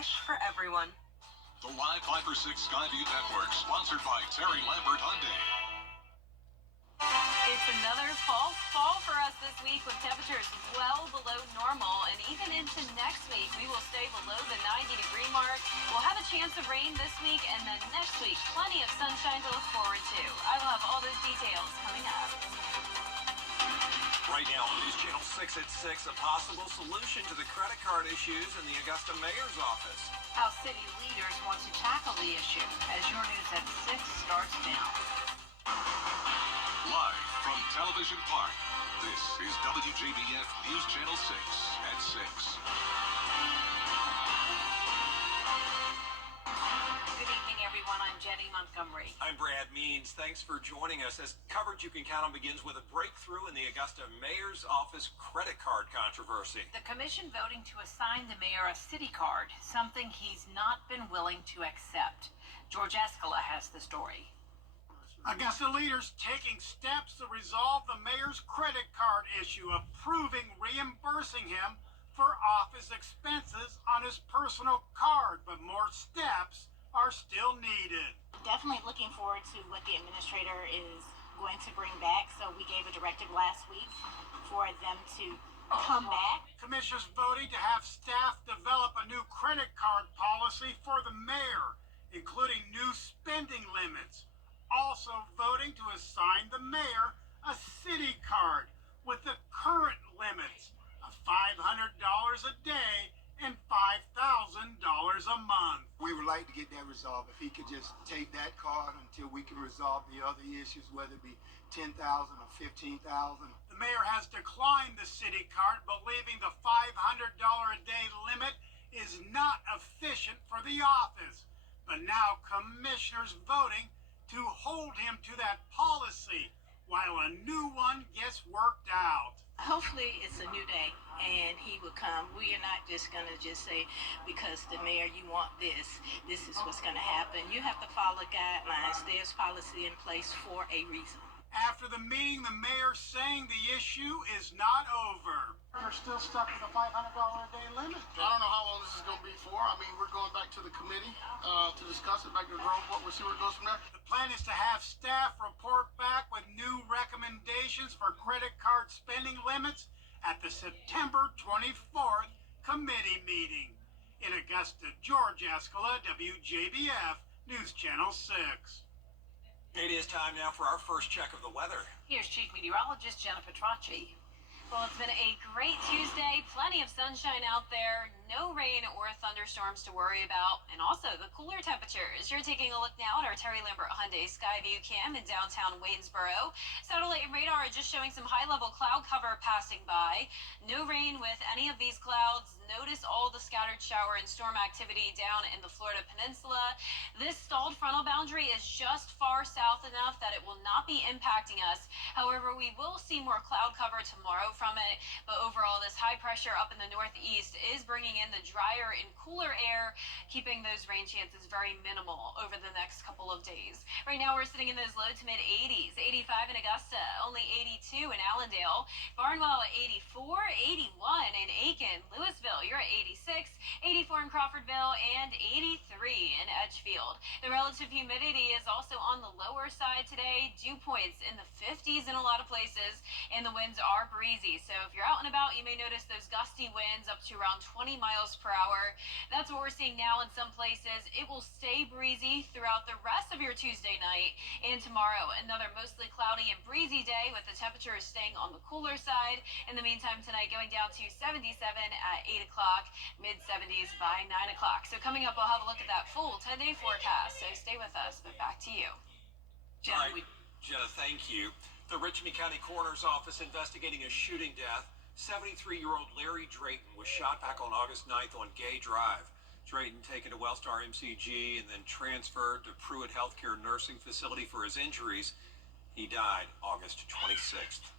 fresh for everyone. The Live 5 for 6 Skyview Network, sponsored by Terry Lambert Hyundai. It's another fall for us this week with temperatures well below normal, and even into next week we will stay below the 90-degree mark. We'll have a chance of rain this week, and then next week plenty of sunshine to look forward to. I will have all those details coming up. Right now on News Channel 6 at 6, a possible solution to the credit card issues in the Augusta Mayor's office. How city leaders want to tackle the issue as your News at 6 starts now. Live from Television Park, this is WJBF News Channel 6 at 6. Good evening, everyone. I'm Jenny Montgomery. I'm Brad Means. Thanks for joining us. As coverage you can count on begins with a breakthrough in the Augusta Mayor's office credit card controversy. The commission voting to assign the mayor a city card, something he's not been willing to accept. George Escala has the story. Augusta leaders taking steps to resolve the mayor's credit card issue, approving reimbursing him for office expenses on his personal card, but more steps are still needed. Definitely looking forward to what the administrator is going to bring back. So we gave a directive last week for them to come back. Commissioners voting to have staff develop a new credit card policy for the mayor, including new spending limits. Also voting to assign the mayor a city card with the current limits of $500 a day and $5,000 a month. We would like to get that resolved. If he could just take that card until we can resolve the other issues, whether it be $10,000 or $15,000. The mayor has declined the city card, believing the $500 a day limit is not efficient for the office. But now commissioners voting to hold him to that policy while a new one gets worked out. Hopefully it's a new day and he will come. We are not just going to say, because the mayor, you want this is what's going to happen. You have to follow guidelines. There's policy in place for a reason. After the meeting, the mayor saying the issue is not over. You're still stuck with a $500 a day limit. I don't know how long this is going to be for. I mean, we're going back to the committee to discuss it, back to the drawing board. We'll see where it goes from there. The plan is to have staff report back with new recommendations for credit card spending limits at the September 24th committee meeting. In Augusta, George Escala, WJBF, News Channel 6. It is time now for our first check of the weather. Here's Chief Meteorologist Jenna Petracci. Well, it's been a great Tuesday. Plenty of sunshine out there. No rain or thunderstorms to worry about. And also the cooler temperatures. You're taking a look now at our Terry Lambert Hyundai Skyview cam in downtown Waynesboro. Satellite and radar are just showing some high-level cloud cover passing by. No rain with any of these clouds. Notice all the scattered shower and storm activity down in the Florida Peninsula. This stalled frontal boundary is just far south enough that it will not be impacting us. However, we will see more cloud cover tomorrow from it, but overall this high pressure up in the northeast is bringing in the drier and cooler air, keeping those rain chances very minimal over the next couple of days. Right now we're sitting in those low to mid 80s, 85 in Augusta, only 82 in Allendale, Barnwell at 84, 81 in Aiken, Louisville, you're at 86, 84 in Crawfordville, and 83 in Edgefield. The relative humidity is also on the lower side today, dew points in the 50s in a lot of places, and the winds are breezy. So if you're out and about, you may notice those gusty winds up to around 20 miles per hour. That's what we're seeing now in some places. It will stay breezy throughout the rest of your Tuesday night, and tomorrow another mostly cloudy and breezy day with the temperatures staying on the cooler side. In the meantime, tonight going down to 77 at 8 o'clock, mid-70s by 9 o'clock. So coming up, we'll have a look at that full 10-day forecast. So stay with us, but back to you. Jenna, Jenna, thank you. The Richmond County Coroner's Office investigating a shooting death. 73-year-old Larry Drayton was shot back on August 9th on Gay Drive. Drayton taken to Wellstar MCG and then transferred to Pruitt Healthcare Nursing Facility for his injuries. He died August 26th.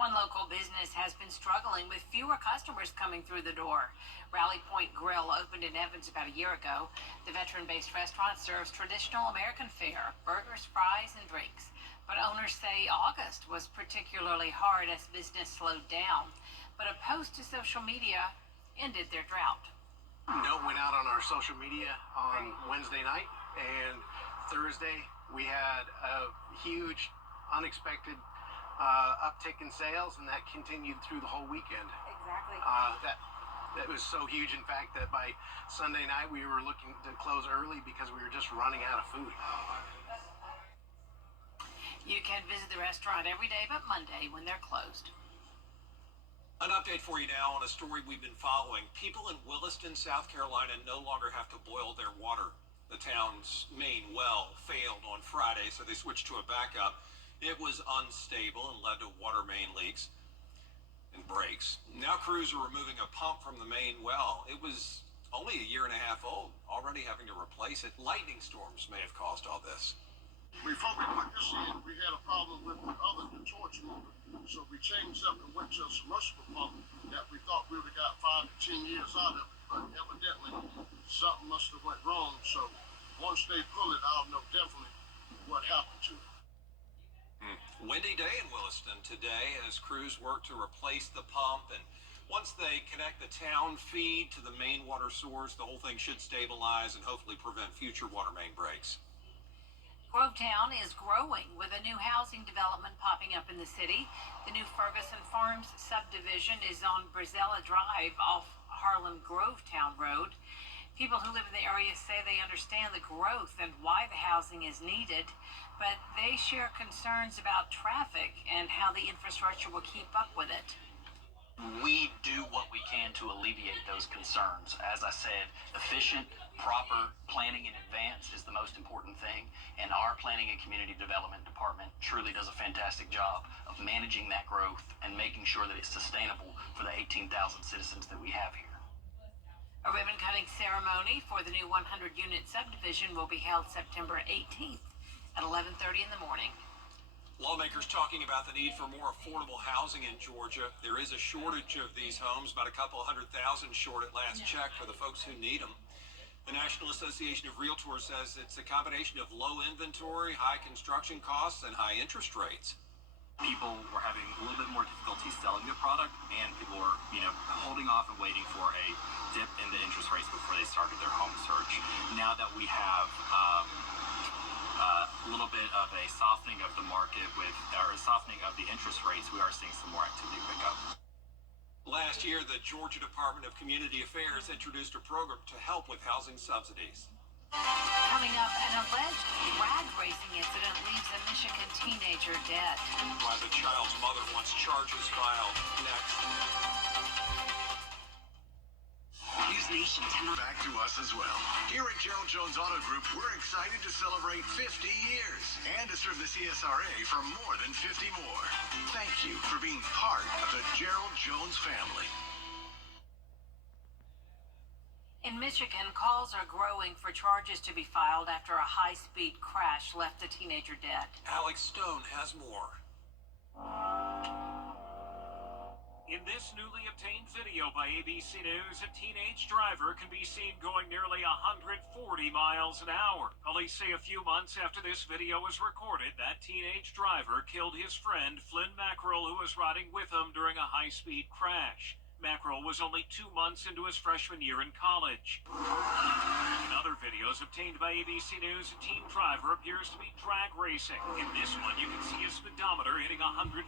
One local business has been struggling with fewer customers coming through the door. Rally Point Grill opened in Evans about a year ago. The veteran-based restaurant serves traditional American fare, burgers, fries, and drinks. But owners say August was particularly hard as business slowed down. But a post to social media ended their drought. Note went out on our social media on Wednesday night, and Thursday we had a huge, unexpected uptick in sales, and that continued through the whole weekend. Exactly. That was so huge, in fact, that by Sunday night we were looking to close early because we were just running out of food. You can visit the restaurant every day but Monday when they're closed. An update for you now on a story we've been following. People in Williston, South Carolina no longer have to boil their water. The town's main well failed on Friday, so they switched to a backup. It was unstable and led to water main leaks and breaks. Now crews are removing a pump from the main well. It was only a year and a half old, already having to replace it. Lightning storms may have caused all this. Before we put this in, we had a problem with the other torch motor, so we changed up and went to a submersible pump that we thought we would have got 5 to 10 years out of it, but evidently something must have went wrong. So once they pull it, I'll know definitely what happened to it. Windy day in Williston today as crews work to replace the pump, and once they connect the town feed to the main water source, the whole thing should stabilize and hopefully prevent future water main breaks. Grovetown is growing with a new housing development popping up in the city. The new Ferguson Farms subdivision is on Brazella Drive off Harlem Grovetown Road. People who live in the area say they understand the growth and why the housing is needed, but they share concerns about traffic and how the infrastructure will keep up with it. We do what we can to alleviate those concerns. As I said, efficient, proper planning in advance is the most important thing, and our Planning and Community Development Department truly does a fantastic job of managing that growth and making sure that it's sustainable for the 18,000 citizens that we have here. A ribbon-cutting ceremony for the new 100-unit subdivision will be held September 18th at 11:30 in the morning. Lawmakers talking about the need for more affordable housing in Georgia. There is a shortage of these homes, about a couple 100,000 short at last check for the folks who need them. The National Association of Realtors says it's a combination of low inventory, high construction costs, and high interest rates. People were having a little bit more difficulty selling the product, and people were, holding off and waiting for a dip in the interest rates before they started their home search. Now that we have a little bit of a softening of the market or a softening of the interest rates, we are seeing some more activity pick up. Last year, the Georgia Department of Community Affairs introduced a program to help with housing subsidies. Coming up, an alleged drag racing incident leaves a Michigan teenager dead. Why the child's mother wants charges filed. Next. News Nation 10 back to us as well. Here at Gerald Jones Auto Group, we're excited to celebrate 50 years and to serve the CSRA for more than 50 more. Thank you for being part of the Gerald Jones family. In Michigan, calls are growing for charges to be filed after a high-speed crash left a teenager dead. Alex Stone has more. In this newly obtained video by ABC News, a teenage driver can be seen going nearly 140 miles an hour. Police say a few months after this video was recorded, that teenage driver killed his friend Flynn Mackerel, who was riding with him during a high-speed crash. Mackerel was only 2 months into his freshman year in college. In other videos obtained by ABC News, a teen driver appears to be drag racing. In this one, you can see his speedometer hitting 115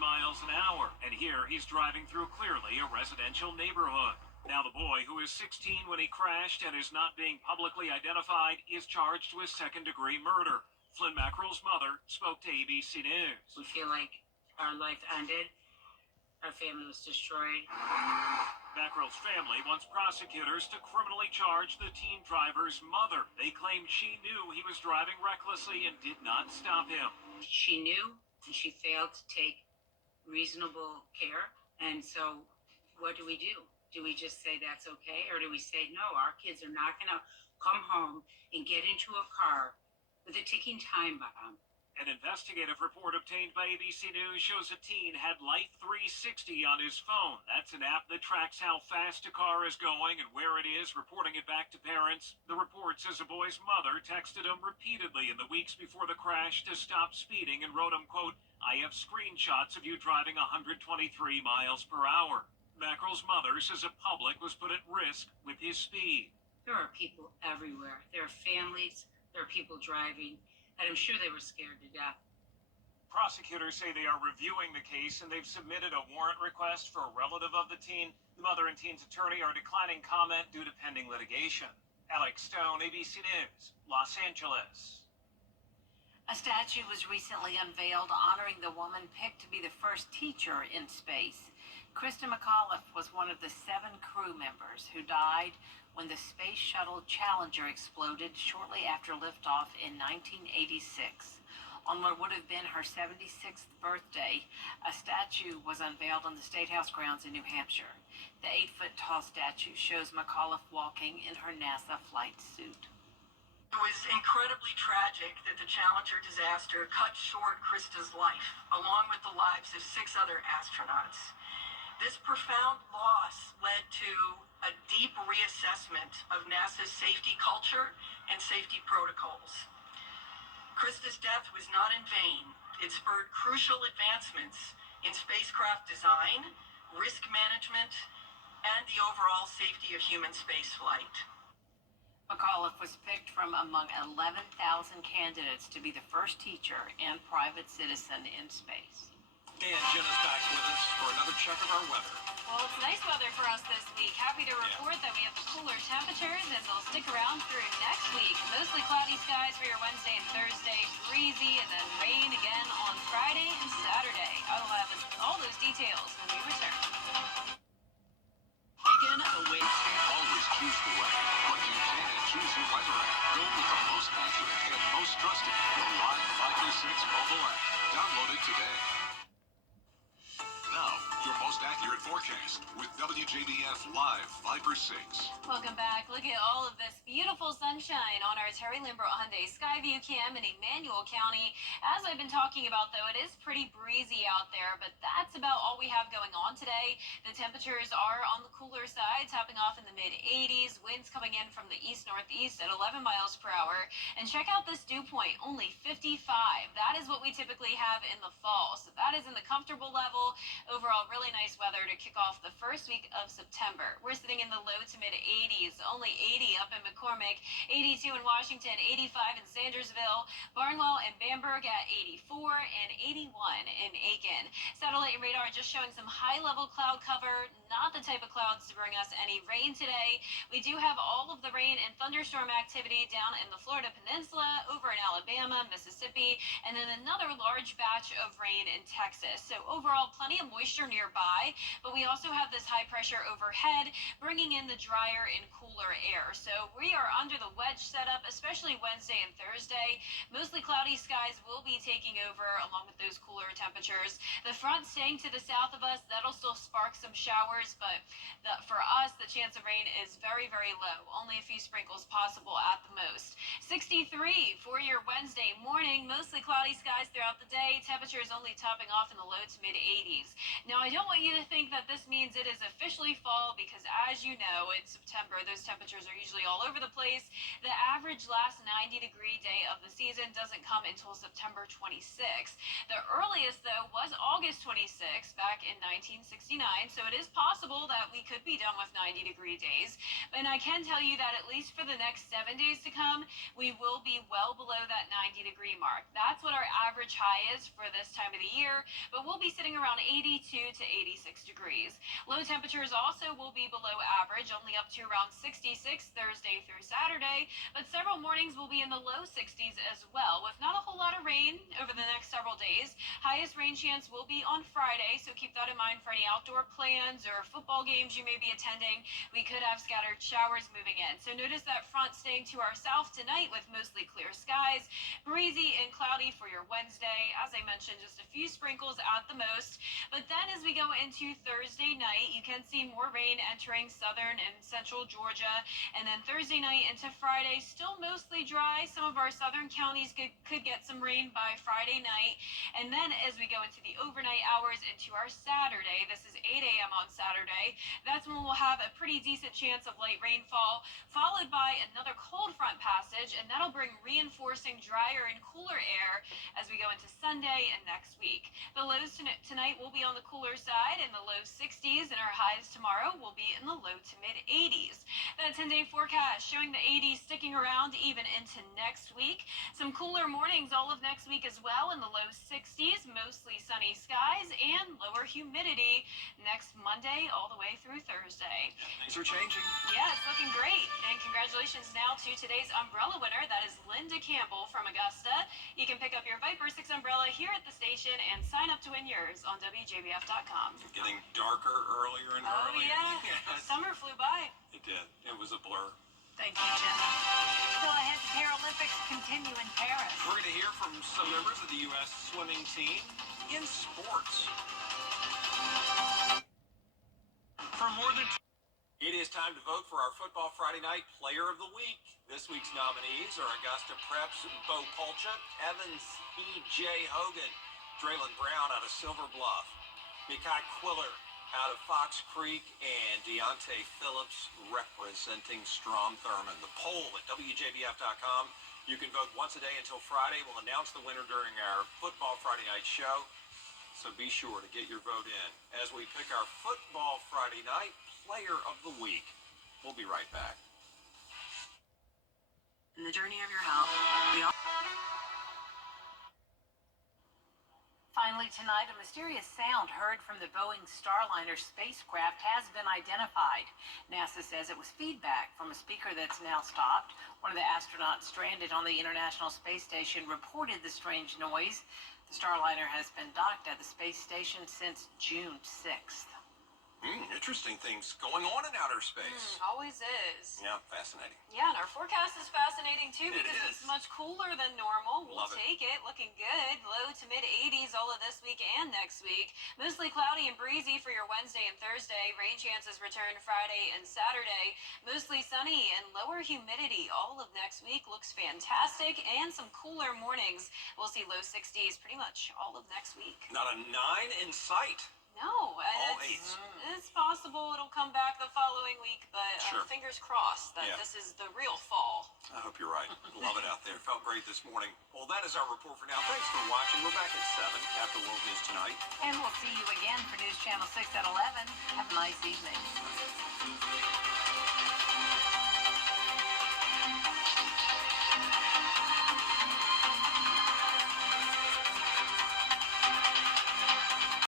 miles an hour. And here, he's driving through clearly a residential neighborhood. Now, the boy, who is 16 when he crashed and is not being publicly identified, is charged with second-degree murder. Flynn Mackerel's mother spoke to ABC News. We feel like our life ended. Our family was destroyed. Mackerel's family wants prosecutors to criminally charge the teen driver's mother. They claim she knew he was driving recklessly and did not stop him. She knew, and she failed to take reasonable care. And so what do? Do we just say that's okay? Or do we say, no, our kids are not going to come home and get into a car with a ticking time bomb? An investigative report obtained by ABC News shows a teen had Life 360 on his phone. That's an app that tracks how fast a car is going and where it is, reporting it back to parents. The report says a boy's mother texted him repeatedly in the weeks before the crash to stop speeding and wrote him, quote, "I have screenshots of you driving 123 miles per hour." Mackerel's mother says the public was put at risk with his speed. There are people everywhere. There are families, there are people driving, and I'm sure they were scared to death. Prosecutors say they are reviewing the case and they've submitted a warrant request for a relative of the teen. The mother and teen's attorney are declining comment due to pending litigation. Alex Stone, ABC News, Los Angeles. A statue was recently unveiled honoring the woman picked to be the first teacher in space. Krista McAuliffe was one of the 7 crew members who died when the Space Shuttle Challenger exploded shortly after liftoff in 1986. On what would have been her 76th birthday, a statue was unveiled on the State House grounds in New Hampshire. The 8-foot-tall statue shows McAuliffe walking in her NASA flight suit. It was incredibly tragic that the Challenger disaster cut short Krista's life, along with the lives of 6 other astronauts. This profound loss led to a deep reassessment of NASA's safety culture and safety protocols. Krista's death was not in vain. It spurred crucial advancements in spacecraft design, risk management, and the overall safety of human spaceflight. McAuliffe was picked from among 11,000 candidates to be the first teacher and private citizen in space. And Jenna's back with us for another check of our weather. Well, it's nice weather for us this week. Happy to report that we have the cooler temperatures, and they'll stick around through next week. Mostly cloudy skies for your Wednesday and Thursday, breezy, and then rain again on Friday and Saturday. I'll have all those details when we return. Again, away. Always choose the weather, but you can choose your weather app. Go with the most accurate and most trusted. The Live 536 mobile app. Download it today. Now, your most accurate forecast with WJBF Live 5/6. Welcome back. Look at all of this beautiful sunshine on our Terry Lambert Hyundai Skyview cam in Emmanuel County. As I've been talking about, though, it is pretty breezy out there, but that's about all we have going on today. The temperatures are on the cooler side, topping off in the mid-80s. Winds coming in from the east-northeast at 11 miles per hour. And check out this dew point, only 55. That is what we typically have in the fall. So that is in the comfortable level. Overall, really nice weather to kick off the first week of September. We're sitting in the low to mid-80s, only 80 up in McCormick, 82 in Washington, 85 in Sandersville, Barnwell and Bamberg at 84, and 81 in Aiken. Satellite and radar just showing some high-level cloud cover, not the type of clouds to bring us any rain today. We do have all of the rain and thunderstorm activity down in the Florida Peninsula, over in Alabama, Mississippi, and then another large batch of rain in Texas. So overall, plenty of moisture nearby, but we also have this high pressure overhead bringing in the drier and cooler air. So we are under the wedge setup, especially Wednesday and Thursday. Mostly cloudy skies will be taking over along with those cooler temperatures. The front staying to the south of us, that'll still spark some showers, but for us, the chance of rain is very, very low. Only a few sprinkles possible at the most. 63 for your Wednesday morning. Mostly cloudy skies throughout the day. Temperatures only topping off in the low to mid-80s. Now, I don't want you to think that this means it is officially fall because, as you know, in September, those temperatures are usually all over the place. The average last 90-degree day of the season doesn't come until September 26th. The earliest, though, was August 26th back in 1969, so it is possible that we could be done with 90-degree days. And I can tell you that at least for the next 7 days to come, we will be well below that 90-degree mark. That's what our average high is for this time of the year, but we'll be sitting around 82 to 86 degrees. Low temperatures also will be below average, only up to around 66 Thursday through Saturday, but several mornings will be in the low 60s as well, with not a whole lot of rain over the next several days. Highest rain chance will be on Friday, so keep that in mind for any outdoor plans or football games you may be attending. We could have scattered showers moving in. So notice that front staying to our south tonight with mostly clear skies, breezy and cloudy for your Wednesday. As I mentioned, just a few sprinkles at the most. But then as we go into Thursday night, you can see more rain entering southern and central Georgia. And then Thursday night into Friday, still mostly dry. Some of our southern counties could get some rain by Friday night. And then as we go into the overnight hours into our Saturday, this is 8 a.m. on Saturday. Saturday. That's when we'll have a pretty decent chance of light rainfall, followed by another cold front passage, and that'll bring reinforcing drier and cooler air as we go into Sunday and next week. The lows tonight will be on the cooler side in the low 60s, and our highs tomorrow will be in the low to mid 80s. That 10-day forecast showing the 80s sticking around even into next week. Some cooler mornings all of next week as well in the low 60s, mostly sunny skies and lower humidity next Monday all the way through Thursday. Things are changing. Yeah, it's looking great. And congratulations now to today's umbrella winner. That is Linda Campbell from Augusta. You can pick up your Viper 6 umbrella here at the station and sign up to win yours on WJBF.com. Getting darker earlier and Oh, earlier. yeah. Yes. Summer flew by. It did. It was a blur. Thank you, Jenna. Still ahead, the Paralympics continue in Paris. We're going to hear from some members of the U.S. swimming team in sports. For more than It is time to vote for our Football Friday Night Player of the Week. This week's nominees are Augusta Prep's Bo Polchuk, Evans E.J. Hogan, Draylon Brown out of Silver Bluff, Mikai Quiller out of Fox Creek, and Deontay Phillips representing Strom Thurmond. The poll at WJBF.com. You can vote once a day until Friday. We'll announce the winner during our Football Friday Night show. So be sure to get your vote in as we pick our Football Friday Night Player of the Week. We'll be right back. In the journey of your health, we all... Finally tonight, a mysterious sound heard from the Boeing Starliner spacecraft has been identified. NASA says it was feedback from a speaker that's now stopped. One of the astronauts stranded on the International Space Station reported the strange noise. The Starliner has been docked at the space station since June 6th. Interesting things going on in outer space. Always is. Yeah, fascinating. Yeah, and our forecast is fascinating too It because is. it's much cooler than normal. We'll Love it. take it. Looking good. Low to mid 80s all of this week and next week. Mostly cloudy and breezy for your Wednesday and Thursday. Rain chances return Friday and Saturday. Mostly sunny and lower humidity all of next week. Looks fantastic. And some cooler mornings. We'll see low 60s pretty much all of next week. Not a 9 in sight. No, All it's, 8s. it's possible it'll come back the following week, but Sure. fingers crossed that Yeah. this is the real fall. I hope you're right. Love it out there. Felt great this morning. Well, that is our report for now. Thanks for watching. We're back at 7 after World News Tonight. And we'll see you again for News Channel 6 at 11. Have a nice evening.